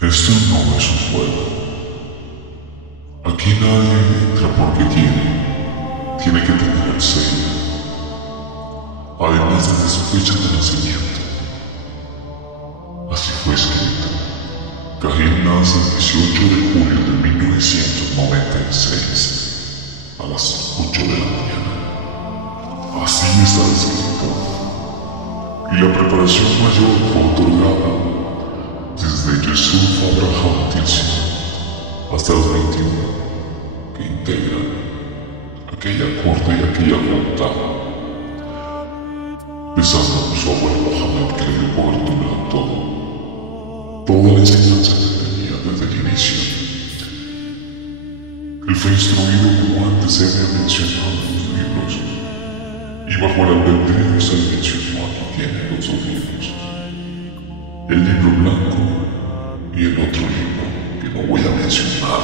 Esto no es un juego. Aquí nadie entra porque tiene que tener el sello. Además desde su fecha de nacimiento. Así fue escrito. Cahill nace el 18 de julio de 1996 a las 8 de la mañana. Así está escrito. Y la preparación mayor fue otorgada desde Yusuf Abraham Tilsi hasta los 21 que integran aquella corte y aquella junta, besando a su abuelo Mohammed, que le dio cobertura a toda la enseñanza que tenía desde el inicio. Él fue instruido como antes se había mencionado en los libros, y bajo el albedrío se le mencionó aquí tiene los dos libros: el libro blanco y el otro libro que no voy a mencionar.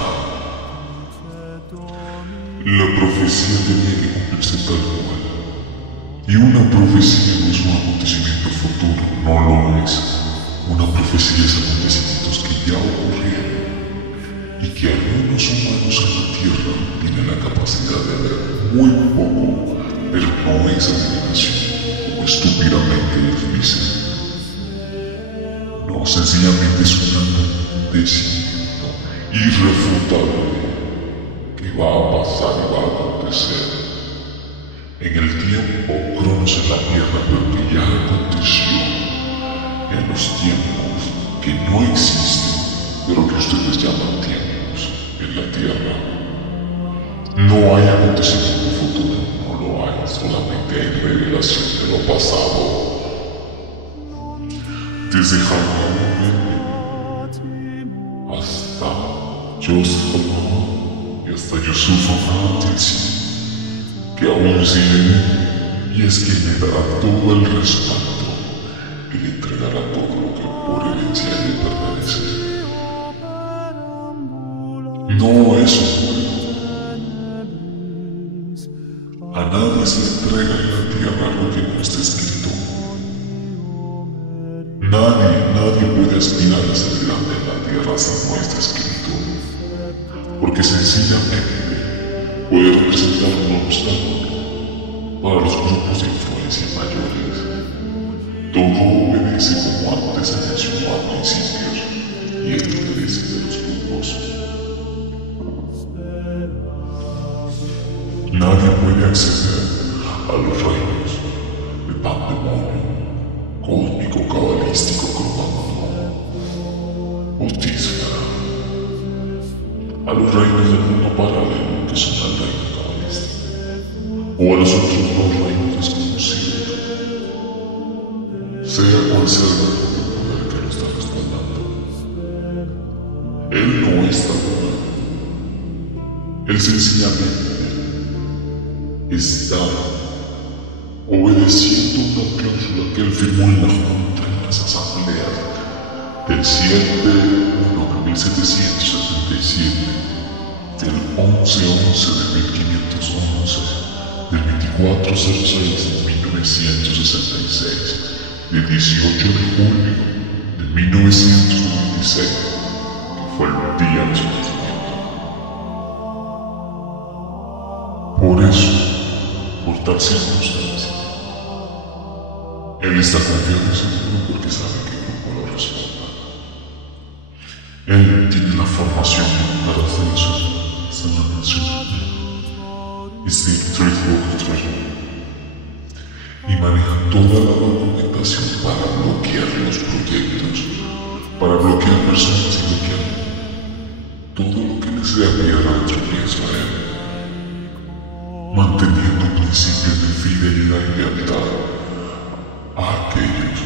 La profecía tenía que cumplirse tal cual, y una profecía no es un acontecimiento futuro, no lo es. Una profecía es acontecimientos que ya ocurrieron y que algunos humanos en la Tierra tienen la capacidad de ver muy poco, pero no es adivinación, como estúpidamente ellos dicen. No, sencillamente es un acontecimiento irrefutable que va a pasar y va a acontecer en el tiempo cronos en la Tierra, pero que ya aconteció en los tiempos que no existen, pero que ustedes llaman tiempos en la Tierra. No hay acontecimiento futuro, no lo hay, solamente hay revelación de lo pasado. Desde Jacob hasta Joseph Abraham y hasta Yusuf Abraham Tilsi, que aún sigue, y es quien le dará todo el respaldo y le entregará todo lo que por herencia le pertenece. No es un juego. A nadie se le entrega en la tierra lo que no está escrito. Nadie puede aspirar a ser grande en la tierra si no está escrito, porque sencillamente puede representar un obstáculo para los grupos de influencia mayores. Todo obedece, como antes se mencionó al principio, y el interés de los grupos. Nadie puede acceder a los reinos de pandemonio, cósmico, cabalístico, cromagno, Otisla, a los reinos del mundo paralelo que son el reino cabalístico, o a los otros dos reinos desconocidos, sea cual sea el poder que lo está respaldando. Él no está jugando, él sencillamente está obedeciendo una cláusula que él firmó en la Junta en las asambleas del 7 de 1777, del 11-11 de 1511, del 24-06 de 1966, del 18 de julio de 1996, que fue el día de su nacimiento. Por eso, por tal circunstancia, él está confiado y seguro porque sabe que el grupo lo respalda. Él tiene la formación para hacer eso, sanación y Street Treasure, y maneja toda la documentación para bloquear los proyectos, para bloquear personas y bloquear todo lo que les sea tierra dentro de Israel, manteniendo principios de fidelidad y lealtad a aquellos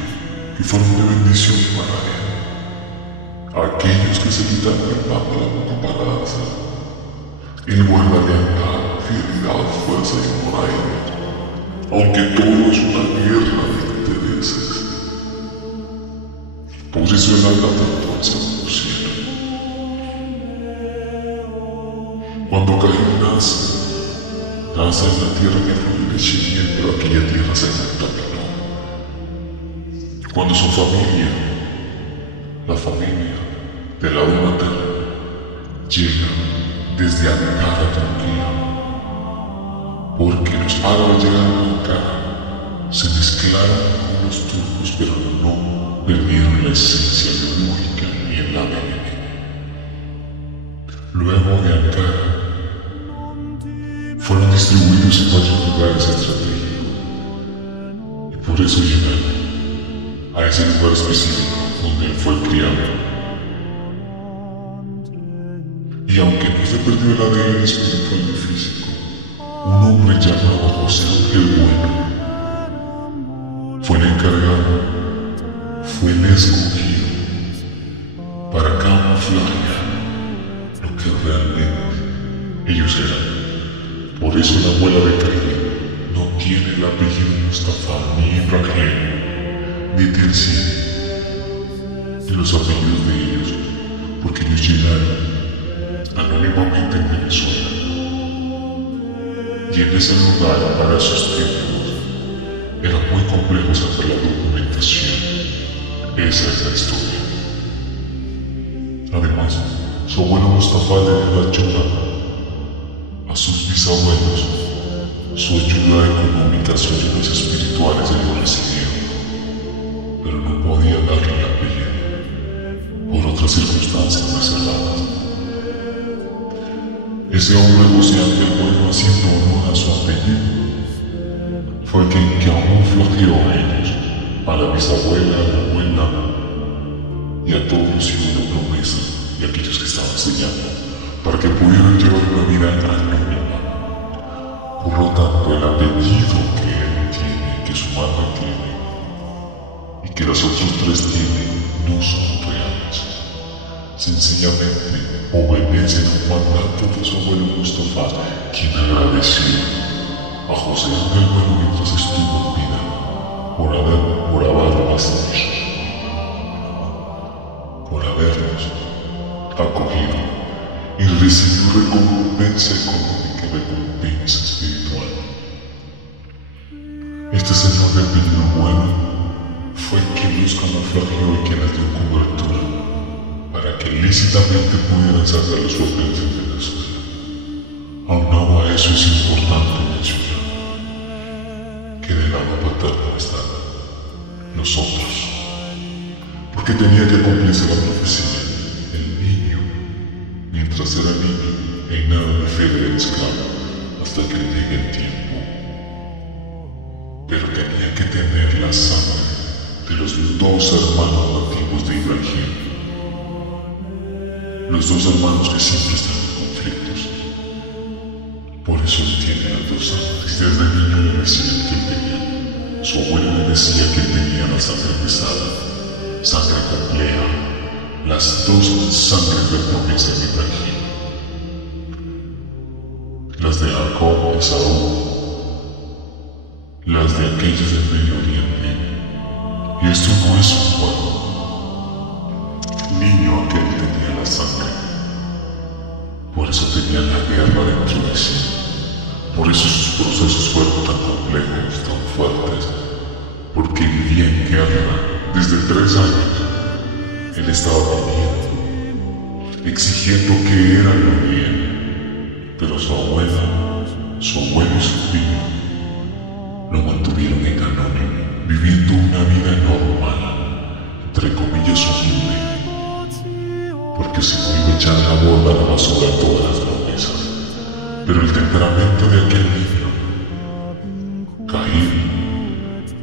que fueron de bendición para él, a aquellos que se quitaron el pan de la boca para danzar. Él guarda lealtad, fidelidad, fuerza y amor a ellos, aunque todo es una guerra de intereses. Posiciona la tanto al 100%. Cuando Caín nace en la tierra que fluye leche y miel, pero aquella tierra se contaminó. Cuando su familia, la familia del lado materno llega desde Ankara, Turquía, porque los árabes llegaron a Ankara, se mezclaron con los turcos, pero no perdieron la esencia biológica ni el ADN. Luego de Ankara, fueron distribuidos en varios lugares estratégicos, y por eso llegaron a ese lugar específico donde él fue criado. Y aunque no se perdió el ADN espiritual ni físico, un hombre llamado José Ángel Bueno fue el encargado, fue el escogido para camuflajear lo que realmente ellos eran. Por eso la abuela de Karim no tiene el apellido Mustafa, ni Ibrahim, ni Tercín, ni los apellidos de ellos, porque ellos llegaron anónimamente en Venezuela. Y en ese lugar, para esos tiempos, era muy complejo sacar la documentación. Esa es la historia. Además, su abuelo Mustafa le dio ayuda a sus bisabuelos. Su ayuda económica, sus ayudas espirituales ellos recibieron, pero no podía darle el apellido por otras circunstancias reservadas. Ese hombre José Ángel Bueno, haciendo honor a su apellido, fue quien camuflajeó a ellos, a la bisabuela, a la abuela y a todos los hijos de promesa y a aquellos que estaban enseñando, para que pudieran llevar una vida anónima. Por lo tanto, el apellido que él tiene, que su madre tiene, y que los otros tres tienen, no son reales. Sencillamente obedecen un mandato de su abuelo Mustafa, quien agradeció a José Ángel Bueno mientras estuvo en vida por habernos acogido y recibió recompensa económica y recompensa espiritual. Este señor de apellido Bueno fue quien los camuflajeó y quien les dio cobertura para que lícitamente pudieran sacar los papeles en Venezuela. Aunado a eso, es importante mencionar que del lado paterno están nosotros, porque tenía que cumplirse la profecía. El niño, mientras era niño, en nada de fe era esclavo hasta que le llegue el tiempo, pero tenía que tener la sangre de los dos hermanos nativos de Ibrahim, los dos hermanos que siempre están en conflictos. Por eso él tiene las dos sangres. Y desde niño le decían que él tenía, su abuelo le decía que él tenía la sangre pesada, sangre compleja, las dos sangres de promesa de Ibrahim, las de Jacob y Esaú, las de aquellos del Medio Oriente. Y esto no es un juego. Niño aquel tenía la sangre, por eso tenía la guerra dentro de sí, por eso sus procesos fueron tan complejos, tan fuertes, porque vivía en guerra desde 3 años. Él estaba pidiendo, exigiendo que era lo bien, pero su abuelo y su tío lo mantuvieron en anónimo, viviendo una vida normal, entre comillas humilde, porque si no iba a echar a la borda la basura todas las promesas. Pero el temperamento de aquel niño, Caín,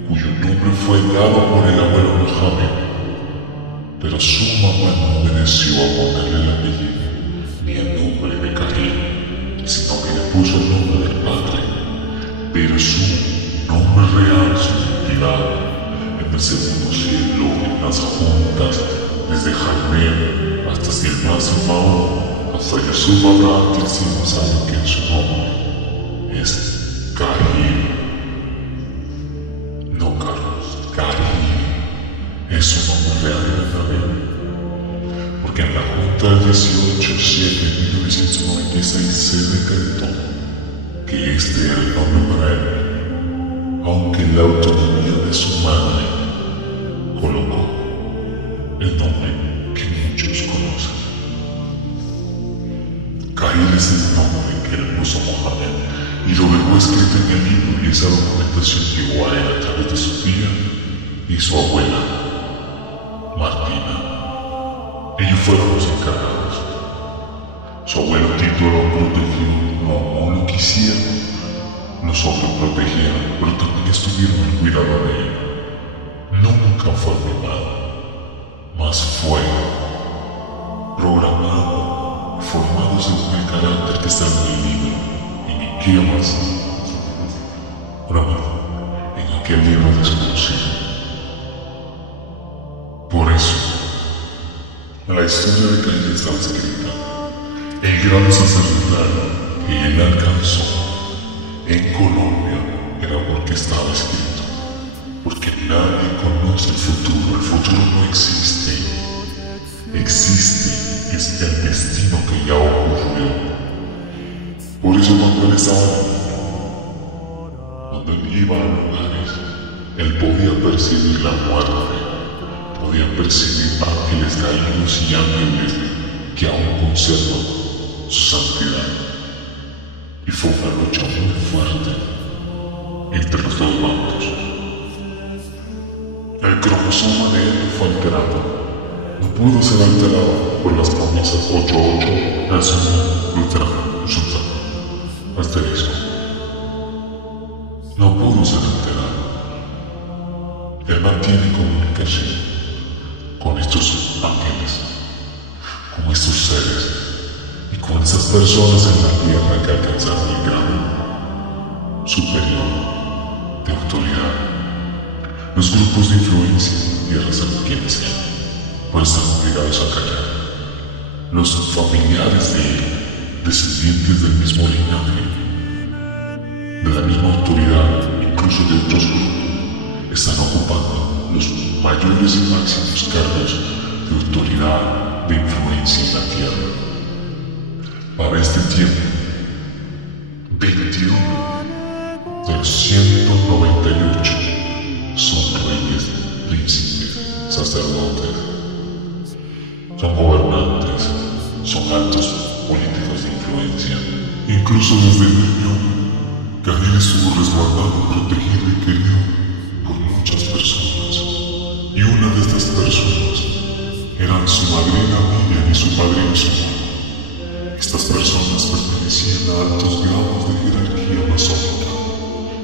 cuyo nombre fue dado por el abuelo Mohammed, pero su mamá no obedeció a ponerle el apellido ni el nombre de Caín, sino que le puso el nombre del padre, pero su nombre real, su identidad, en el segundo cielo, en las juntas, desde Jaime hasta Silvás y Mahón, hasta Jesús Abraham, que encima sabe que en su nombre es Caín. No Carlos, Caín es su nombre real y verdadero. Porque en la Junta del 18/7 de 1996 se decretó que este era el nombre para él, aunque en la autonomía de su madre colocó el nombre que mi muchos conocen. Caín es el nombre que le puso Mohamed y lo dejó escrito en el libro, y esa documentación llegó a él a través de su tía y su abuela, Martina. Ellos fueron los encargados. Su abuelo Tito lo protegió, no amó lo que hicieron, lo sobreprotegieron, pero también estuvieron al cuidado de él. Nunca fue mimado, mas fue programado, formado según el carácter que está en el libro. ¿Y qué más? En aquel libro desconocido. Por eso, la historia de Caín estaba escrita. El grado sacerdotal que él alcanzó en Colombia era porque estaba escrito. Porque nadie conoce el futuro no existe. Existe, es el destino que ya ocurrió. Por eso cuando él estaba cuando él iba a lugares, él podía percibir la muerte, podía percibir ángeles caídos y ángeles que aún conservan su santidad. Y fue una lucha muy fuerte entre los dos bandos. El cromosoma de él fue alterado. No pudo ser alterado por las promesas 88, nación, Luterano, Sultán, asterisco. No pudo ser alterado. Él mantiene comunicación con estos ángeles, con estos seres y con esas personas en la tierra que alcanzaron el grado superior de autoridad. Los grupos de influencia en la tierra saben quiénes sean, pero están obligados a callar. Los familiares de él, descendientes del mismo linaje, de la misma autoridad, incluso de otros grupos, están ocupando los mayores y máximos cargos de autoridad, de influencia en la tierra. Para este tiempo, 21 de los 198 son reyes, príncipes, sacerdotes, son gobernantes, son altos políticos de influencia. Incluso desde niño, Caín estuvo resguardado, protegido y querido por muchas personas. Y una de estas personas eran su madrina Miriam y su padrino Simón. Estas personas pertenecían a altos grados de jerarquía masónica.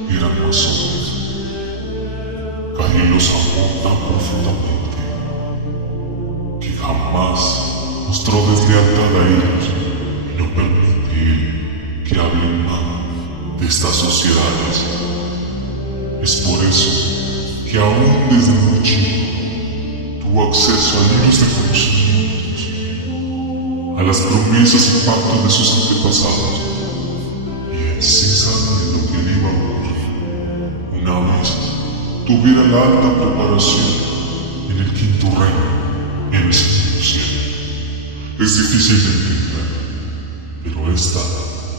Eran masones. Caín los amó tan profundamente que jamás mostró deslealtad a ellos y no permite él que hablen mal de estas sociedades. Es por eso que aún desde muy chico tuvo acceso a libros de conocimientos, a las promesas y pactos de sus antepasados, y él sí sabía lo que le iba a ocurrir una vez tuviera la alta preparación en el quinto reino, en el séptimo cielo. Es difícil de entender, pero esta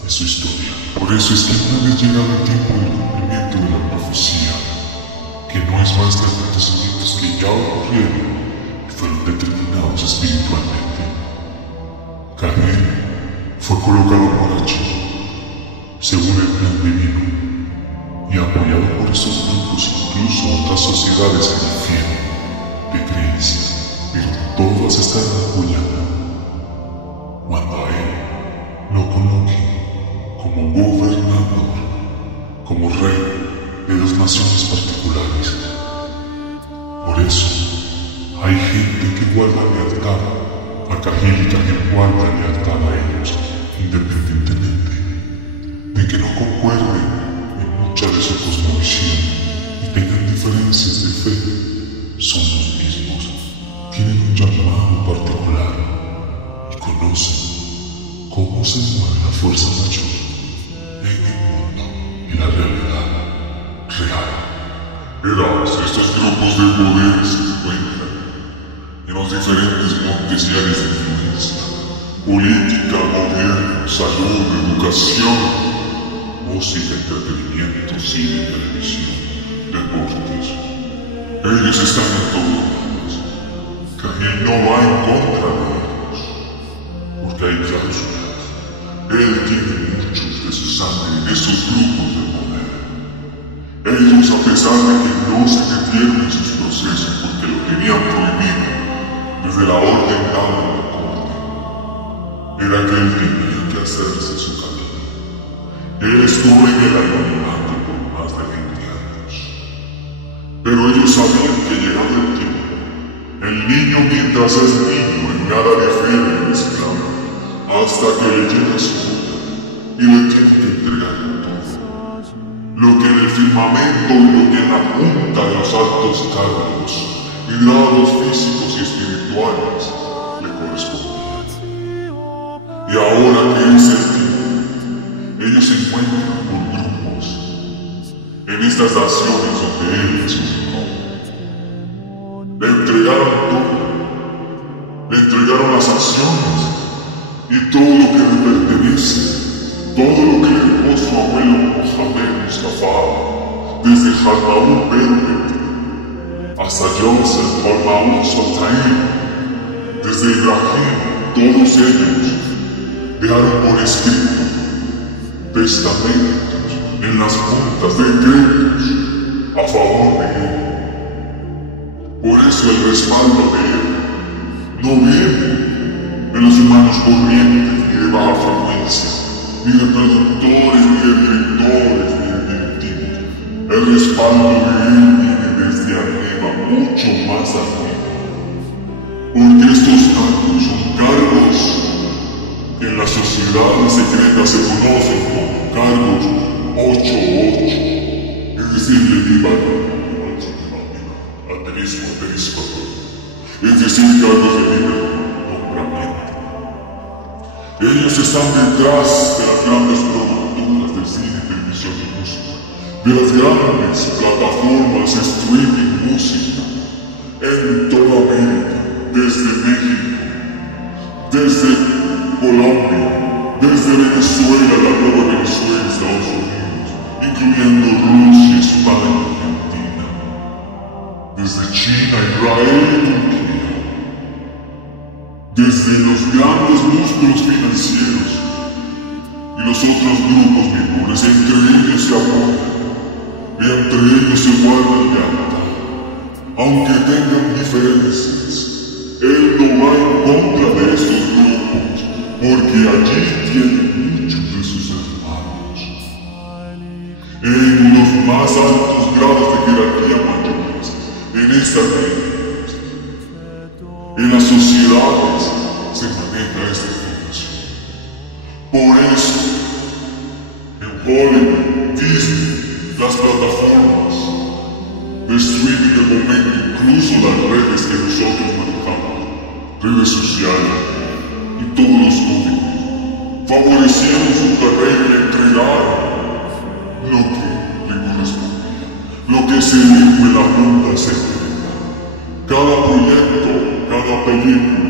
es su historia. Por eso es que una vez llegado el tiempo del cumplimiento de la profecía, que no es más que acontecimientos que ya ocurrieron y fueron determinados espiritualmente, Caín fue colocado por allí, según el plan divino, y apoyado por estos grupos, incluso otras sociedades que difieren de creencia, pero todas estarán apoyando cuando a él lo coloquen como gobernador, como rey de dos naciones particulares. Por eso hay gente que guarda lealtad a Caín y Caín guarda lealtad a ellos, independientemente de que no concuerden en mucha de su cosmovisión y tengan diferencias de fe. Son los mismos, tienen un llamado particular y conocen cómo se mueve la fuerza mayor en el mundo y la realidad real. Verás, estos grupos de poder se encuentran en los diferentes montes y áreas de influencia: política, gobierno, salud, educación, música, entretenimiento, cine, televisión, deportes. Ellos están en todos lados. Él no va en contra de ellos, porque hay cláusulas. Él tiene muchos de su sangre en esos grupos de poder. Ellos, a pesar de que no se metieron en sus procesos porque lo tenían prohibido desde la orden dada de la corte, era que él tenía que hacerse su camino. Él estuvo en el anonimato por más de 20 años. Pero ellos sabían que llegado el tiempo, el niño mientras es niño en nada difiere del esclavo, hasta que le llega su hora y le tiene que entregar todo. Lo que en el firmamento y lo que en la punta de los altos cargos y grados físicos y espirituales le correspondía. Y ahora que es el tiempo, ellos se encuentran por grupos en estas naciones donde él les ubicó. Le entregaron todo, le entregaron las acciones y todo lo que le pertenece, todo lo que le dejó su abuelo Mohamed Mustafa, desde Harmaoun Berber hasta Joseph Harmaoun Sultan, desde Ibrahim, todos ellos dejaron por escrito testamentos en las juntas de decretos a favor de él. Por eso el respaldo de él no viene de los humanos corrientes ni de baja frecuencia, ni de productores, ni de directores, ni de directivos. El respaldo de él viene desde arriba, mucho más arriba. Porque estos cargos son cargos que en las sociedades secretas se conocen como cargos 8-8, es decir, le divan aterismo, es decir, cargos de libre nombramiento. Ellos están detrás de las grandes productoras de cine, televisión y música, de las grandes plataformas streaming música en toda América, desde México, desde Colombia, desde Venezuela, la nueva Venezuela, Estados Unidos, incluyendo Rusia, España, Argentina, desde China, Israel y Turquía, desde los grandes músculos financieros y los otros grupos menores, entre ellos se apoyan y entre ellos se guardan lealtad, aunque tengan diferencias. Él no va en contra de estos grupos, porque allí tiene muchos de sus hermanos. En los más altos grados de jerarquía mayores, en esta vida, en las sociedades se maneja esta información. Por eso, en Hollywood, Disney, las plataformas de streaming del momento, incluso las redes que nosotros manejamos, redes sociales y todos los códigos, favorecieron su carrera y entregaron lo que le correspondía, lo que se dijo en la junta secreta. Cada proyecto, cada película,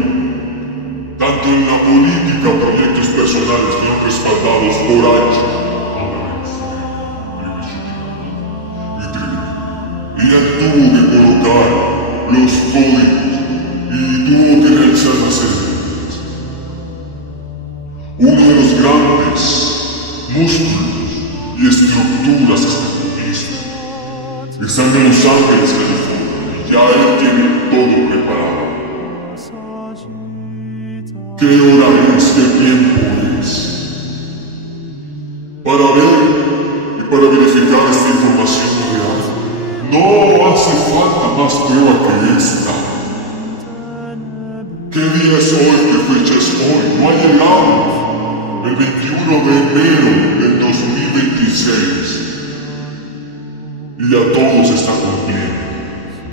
tanto en la política, proyectos personales bien respaldados por años, y él tuvo que colocar los códigos y tuvo que realizar las ceremonias. Uno de los grandes músculos y estructuras estatutistas están en Los Ángeles, California, y ya él tiene todo preparado. ¿Qué hora es? ¿Qué tiempo es? Para ver y para verificar esta información real, no hace falta más prueba que esta. ¿Qué día es hoy? ¿Qué fecha es hoy? No ha llegado. El 21 de enero del 2026. Y ya todo se está cumpliendo.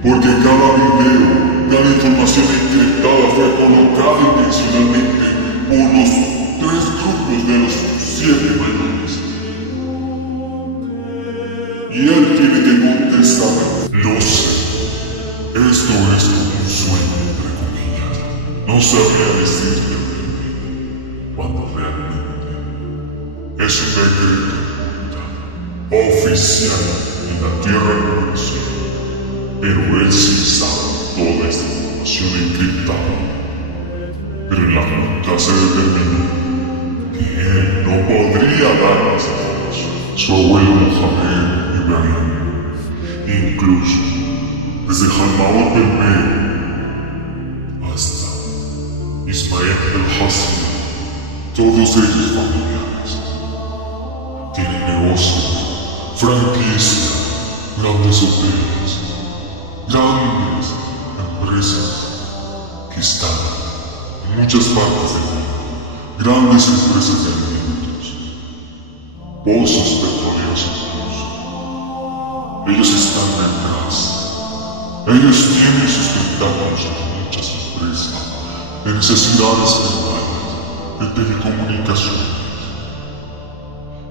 Porque cada video, cada información encriptada fue colocada intencionalmente por los 3 grupos de los 7 mayores. Y él tiene que contestar, no sé, esto es como un sueño, entre comillas. No sabría decirte cuando realmente es un decreto oficial en la tierra de Venezuela. Pero él sí sabe toda esta información. información encriptada. Pero en la junta se determinó que él no podría dar esa información. Su abuelo Mohamed Ibrahim, incluso desde Jalmaur Belmer hasta Ismael el-Hassi, todos ellos familiares, tienen negocios, franquicias, grandes hoteles, grandes empresas que están en muchas partes del mundo, grandes empresas de alimentos, pozos petroleros incluso. Ellos están detrás. Ellos tienen sus tentáculos en muchas empresas de necesidades primarias, de telecomunicaciones.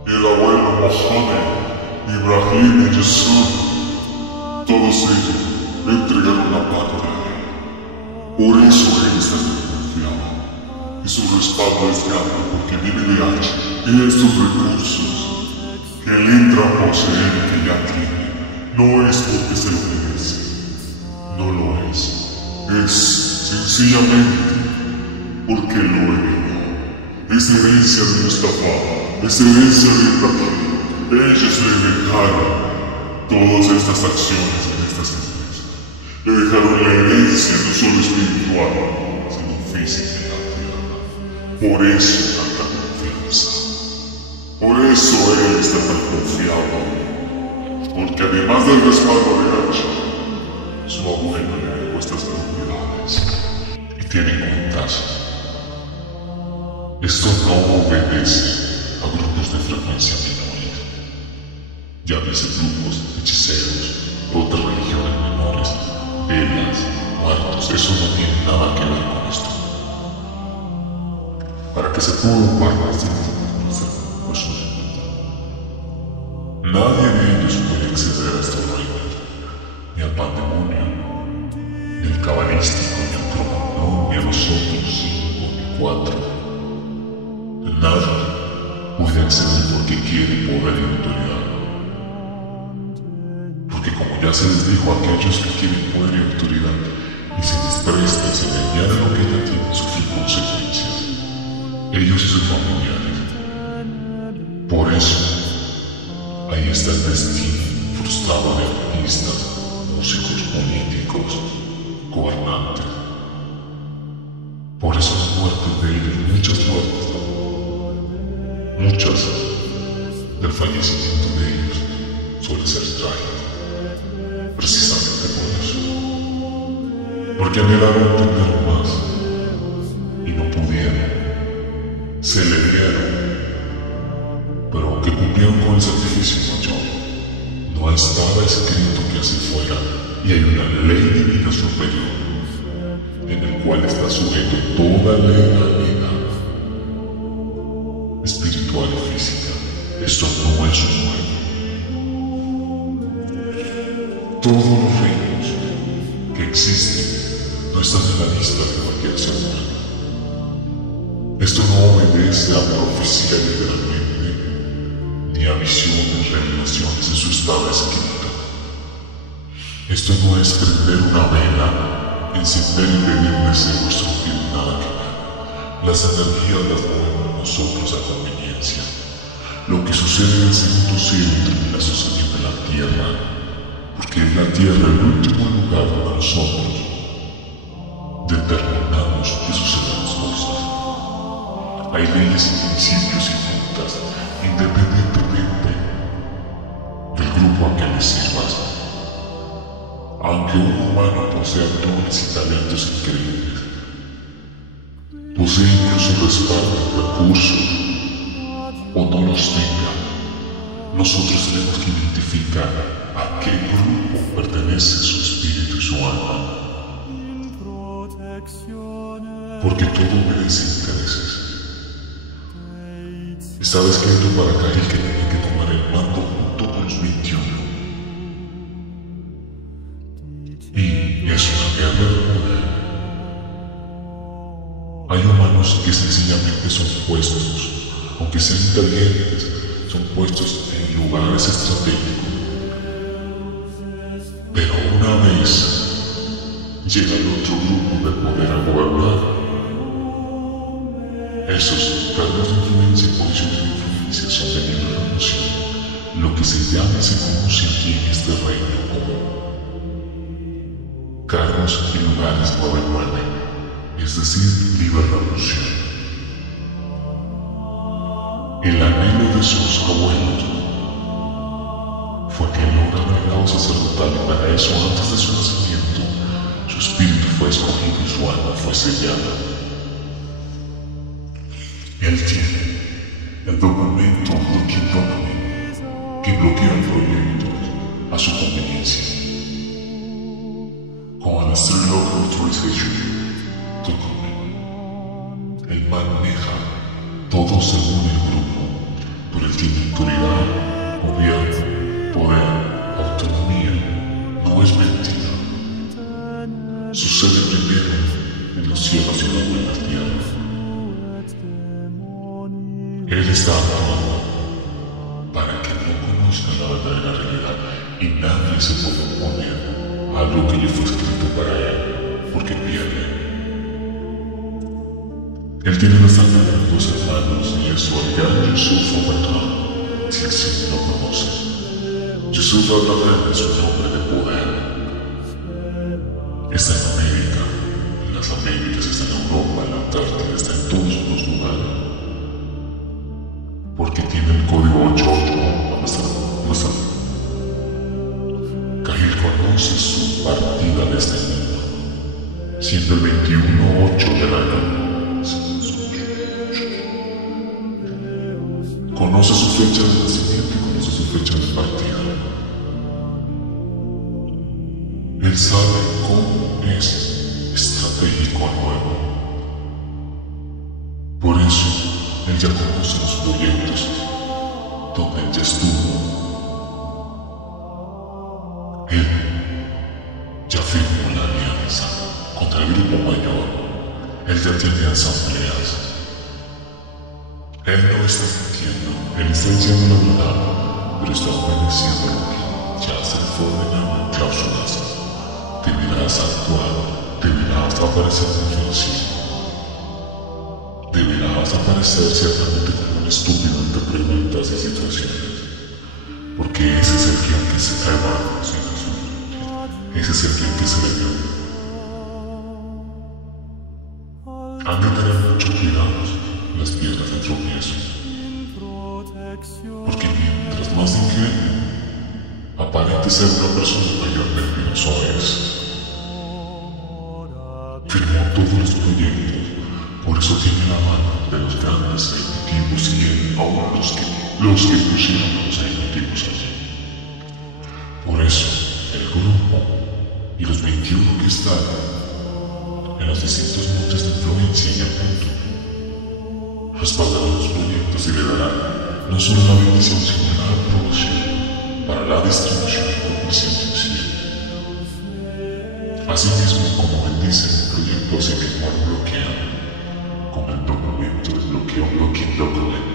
El abuelo Mohamed Ibrahim y Yusuf, todos ellos le entregaron la parte a él. Por eso él está desconfiado. Y su respaldo es grande porque vive de H y estos recursos que él entra a poseer y que ya tiene, no es porque se lo merece. No lo es. Es sencillamente porque lo heredó. Es herencia de Mustafa, es herencia de Ibrahim. Ellos le dejaron todas estas acciones en estas empresas. Le dejaron la herencia no solo espiritual, sino física en la tierra. Por eso tanta confianza. Por eso él está tan confiado. Porque además del respaldo de H, su abuelo le dejó estas propiedades. Y tienen contazo. Esto no obedece a grupos de frecuencia menores. Llámese grupos, hechiceros, otras religiones menores, velas, muertos, eso no tiene nada que ver con esto. Para que se pueda ocupar más tiempo de conocer, pues nadie de ellos puede acceder a estos reinos, ni al pandemonio, ni al cabalístico, ni al cromagnón, ni a los otros 5 ni 4. Nadie puede acceder porque quiere poder y autoridad. Porque como ya se les dijo a aquellos que quieren poder y autoridad y se les presta y se le añade lo que ya tienen, sufren consecuencias. Ellos y sus familiares. Por eso, ahí está el destino frustrado de artistas, músicos, políticos, gobernantes. Por eso las muertes de ellos, muchas muertes, muchas del fallecimiento de ellos suele ser trágico, precisamente por eso. Porque anhelaron entender más y no pudieron. Se le dieron, pero aunque cumplieron con el sacrificio mayor, no estaba escrito que así fuera, y hay una ley divina superior, en el cual está sujeto toda legalidad espiritual y física. Esto no es un juego. Todos los reinos que existen no están en la lista de cualquier ser humano. Esto no obedece a profecía literalmente, ni a visiones, revelaciones, eso estaba escrito. Esto no es prender una vela, encender y pedir un deseo, esto no tiene nada que ver. Las energías las movemos nosotros a conveniencia. Lo que sucede en el segundo cielo termina sucediendo en la tierra, porque es la tierra el último lugar donde nosotros determinamos que sucedan las cosas. Hay leyes y principios y juntas, independientemente del grupo a que le sirvas. Aunque un humano posea dones y talentos increíbles, posee incluso respaldo, recursos, o no los tenga, nosotros tenemos que identificar a qué grupo pertenece su espíritu y su alma. Porque todo obedece intereses. Estaba escrito para Caín que tenía que tomar el mando junto con los 21. Y es una guerra de poder. Hay humanos que sencillamente son puestos, aunque sean inteligentes, son puestos en lugares estratégicos. Pero una vez llega el otro grupo de poder a gobernar. Esos cargos de influencia y posiciones de influencia son de libre renuncia, lo que se llama y se conoce aquí en este reino como cargos y lugares 9-9, es decir, libre renuncia. El anhelo de sus abuelos fue que logran el grado sacerdotal y para eso antes de su nacimiento su espíritu fue escogido y su alma fue sellada. Él tiene el documento Blocking Document que bloquea proyectos a su conveniencia. Con el Serial Authorization Document, él maneja todo según el grupo, pero él tiene autoridad, gobierno, poder, autonomía, no es mentira. Sucede primero en los cielos y luego en la tierra. Él está actuando para que no conozcan la verdadera realidad y nadie se puede oponer a lo que le fue escrito para él, porque pierde. Él tiene la sangre de los 2 hermanos y es su alcalde Yusuf Abraham, si así lo conoce. Yusuf Abraham es un hombre de poder. Está en América, en las Américas, está en Europa, en la Antártida, está en todos los lugares. Porque tiene el código 88 más alto. Cahill conoce su partida de este mundo, siendo el 21-8 del año. Conoce su fecha de nacimiento y conoce su fecha de partida. Él sabe cómo es estratégico al nuevo. Por eso, él ya conoce los proyectos donde él ya estuvo. Él ya firmó la alianza contra el grupo mayor. Él ya tiene asambleas. Él no está mintiendo, él está diciendo la verdad, pero está obedeciendo lo que ya se le fue ordenado en cláusulas. Deberás actuar, deberás aparecer en el cielo. Deberás aparecer ciertamente como un estúpido ante preguntas y situaciones, porque ese es el que se trae manos y ese es el que se le dio. Han de tener mucho cuidado las piedras de tropiezo, porque mientras más ingenuo aparente ser una persona mayor nervioso es, firmó todos los proyectos. Por eso tiene la mano de los grandes ejecutivos y él aún los que pusieron a los ejecutivos allí. Por eso, el grupo y los 21 que están en los distintos montes de influencia y el mundo respaldarán los proyectos y le darán no solo la bendición sino la aprobación para la distribución y propiciación del cielo. Asimismo, como bendice el proyecto, asimismo lo bloquean con el documento de bloqueo, Blocking Document.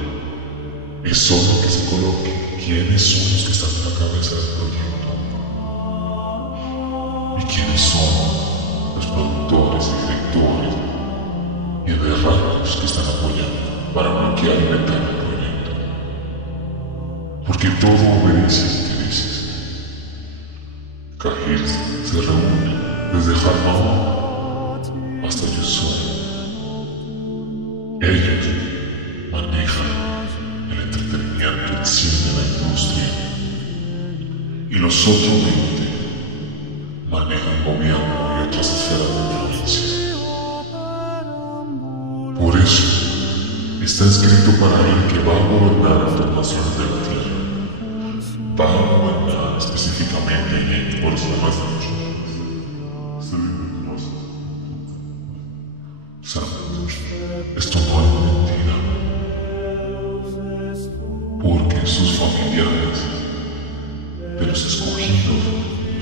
Es solo que se coloque quiénes son los que están en la cabeza del proyecto y quiénes son los productores y directores y de rangos que están apoyando para bloquear y vetar el proyecto. Porque todo obedece a intereses. Cahill se reúne desde Harvard hasta Yusuf. Ellos manejan el entretenimiento, el cine, la industria. Y los otros 20 manejan el gobierno y otras esferas de influencia. Por eso, está escrito para él que va a gobernar a las naciones de la tierra. Va a gobernar específicamente en él, por eso demás mucho. Esto no es mentira, porque sus familiares, de los escogidos,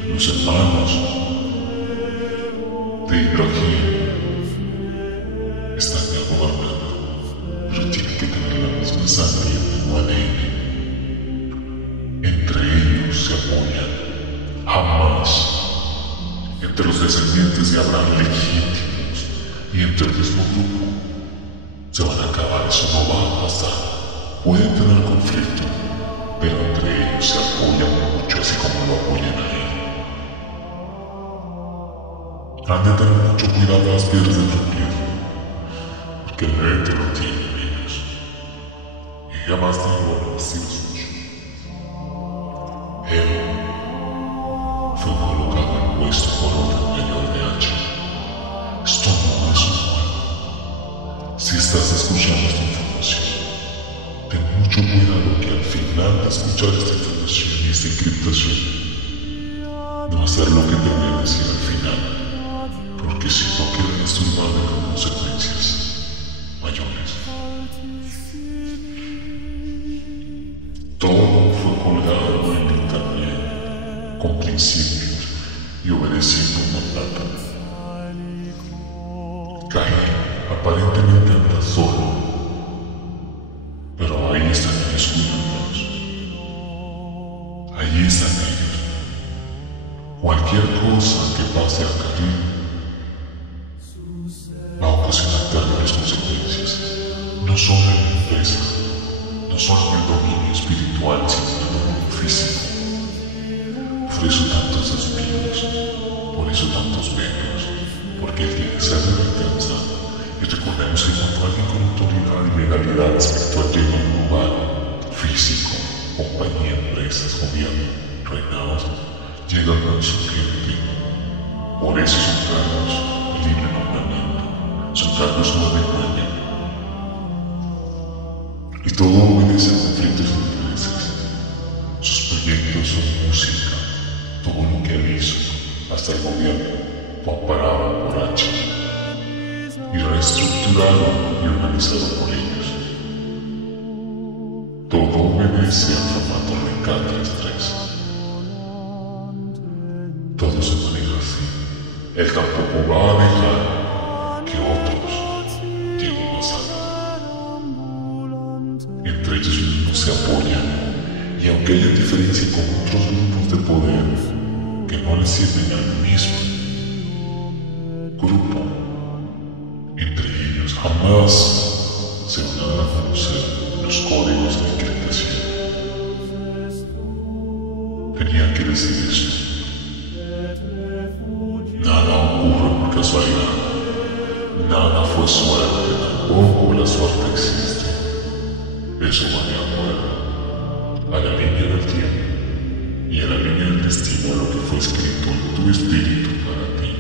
los hermanos de Ibrahim, están ya gobernando, pero tienen que tener la misma sangre y el mismo ADN. Entre ellos se apoyan, jamás entre los descendientes descendientes de Abraham legítimos y entre el mismo grupo se van a acabar. Eso no va a pasar. Pueden tener conflicto, pero entre ellos se apoyan mucho, así como lo apoyan a él. Han de tener mucho cuidado a las piedras de tropiezo, porque el ente lo tienen ellos, y jamás digo a los suyo. Él fue colocado en puesto por orden mayor de H. Esto no es un juego. Si estás escuchando esta información, ten mucho cuidado que al final de escuchar esta información y esta encriptación, no hacer lo que te voy a decir al final, porque si no queda disturbado con consecuencias mayores. Todo fue colgado en internet, con principios y obedeciendo un mandato. Caín aparentemente anda solo, pero ahí están ellos cuidándonos. Ahí están ellos. Cualquier cosa que pase a Caín va a ocasionar terribles consecuencias, no solo en la empresa, no solo en el dominio espiritual, sino en el dominio físico. Por eso tantos despidos, por eso tantos vetos, porque él tiene sed de venganza. Y recordemos que cuando alguien con autoridad y legalidad espiritual llega a un lugar físico, compañía, empresas, gobierno, reinados, llega con su gente. Por eso son cargos de libre nombramiento, son cargos no de dueño. Y todo obedece a conflictos de intereses. Sus proyectos son música, todo lo que él hizo, hasta el gobierno, fue amparado por H y reestructurado y organizado por ellos. Todo obedece al formato RK33. Todo se maneja así. Él tampoco va a dejar que otros lleguen más alto. Entre ellos mismos se apoyan, y aunque haya diferencia con otros grupos de poder que no les sirven al mismo grupo, entre ellos jamás se van a dar a conocer los códigos de encriptación. Tenían que decir esto. Nada ocurre por casualidad. Nada fue suerte, tampoco la suerte existe. Eso va de acuerdo a la línea del tiempo y a la línea del destino, a lo que fue escrito en tu espíritu para ti.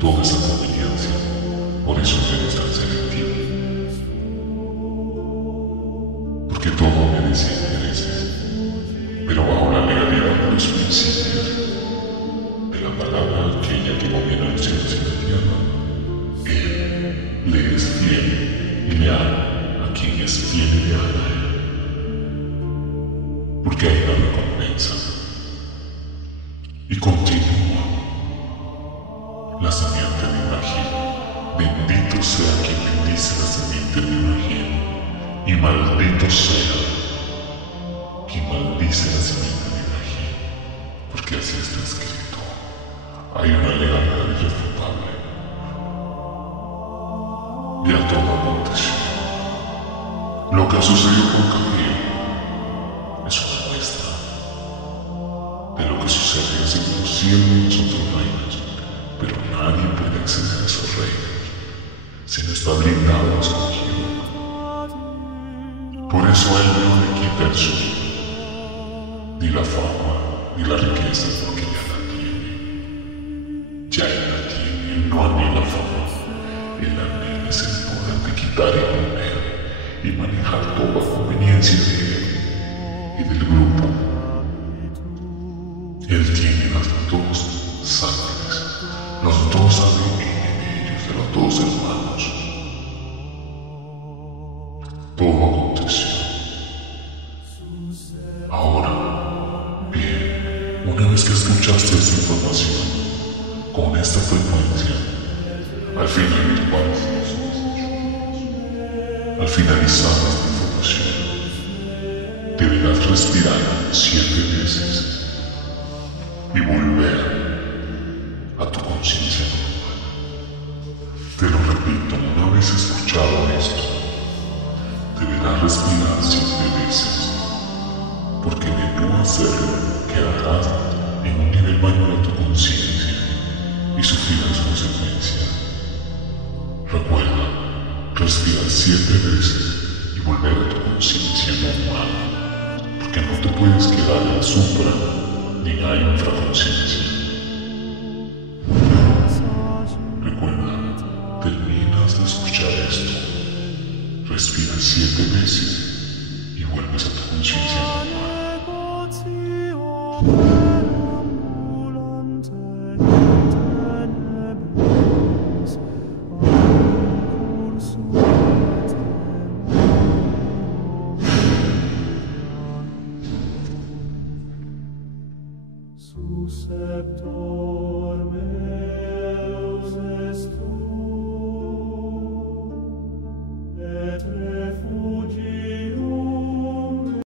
Toda esa conveniencia, por eso eres tan selectivo. Porque todo obedece a intereses, pero bajo la legalidad de los principios de la palabra aquella que gobierna los cielos y la tierra. Él le es fiel y leal a quien es fiel y leal a él, porque hay una recompensa. Y continúa. La semiente de Ibrahim, bendito sea quien bendice la semiente de Ibrahim, y maldito sea quien maldice la semiente de Ibrahim, porque así está escrito. Hay una legalidad irrefutable. Y a todo aconteció. Lo que sucedió con Caín es una muestra de lo que sucede en los cielos y los otros reinos, pero nadie puede acceder a esos reinos si no está blindado o escogido. Por eso él no le quita el suyo, ni la fama, ni la riqueza, porque ya la tiene. Ya él la tiene, él no anhela fama, él anhela ese poder de quitar y poner y manejar toda conveniencia de él y del grupo. Él tiene las dos sangres, los dos ADN en ellos, de los dos hermanos. Todo aconteció. Ahora, bien, una vez que escuchaste esta información, con esta frecuencia, al finalizar esta información, deberás respirar 7 veces y volver vez escuchado esto, deberás respirar 7 veces, porque de no hacerlo quedarás en un nivel mayor a tu conciencia y sufrirás consecuencias. Recuerda, respirar 7 veces y volver a tu conciencia normal, porque no te puedes quedar en la supra ni en la infraconciencia. Recuerda, terminas de escuchar esto, respiras 7 veces y vuelves a tu conciencia normal. Susceptor meus est tu, et refugi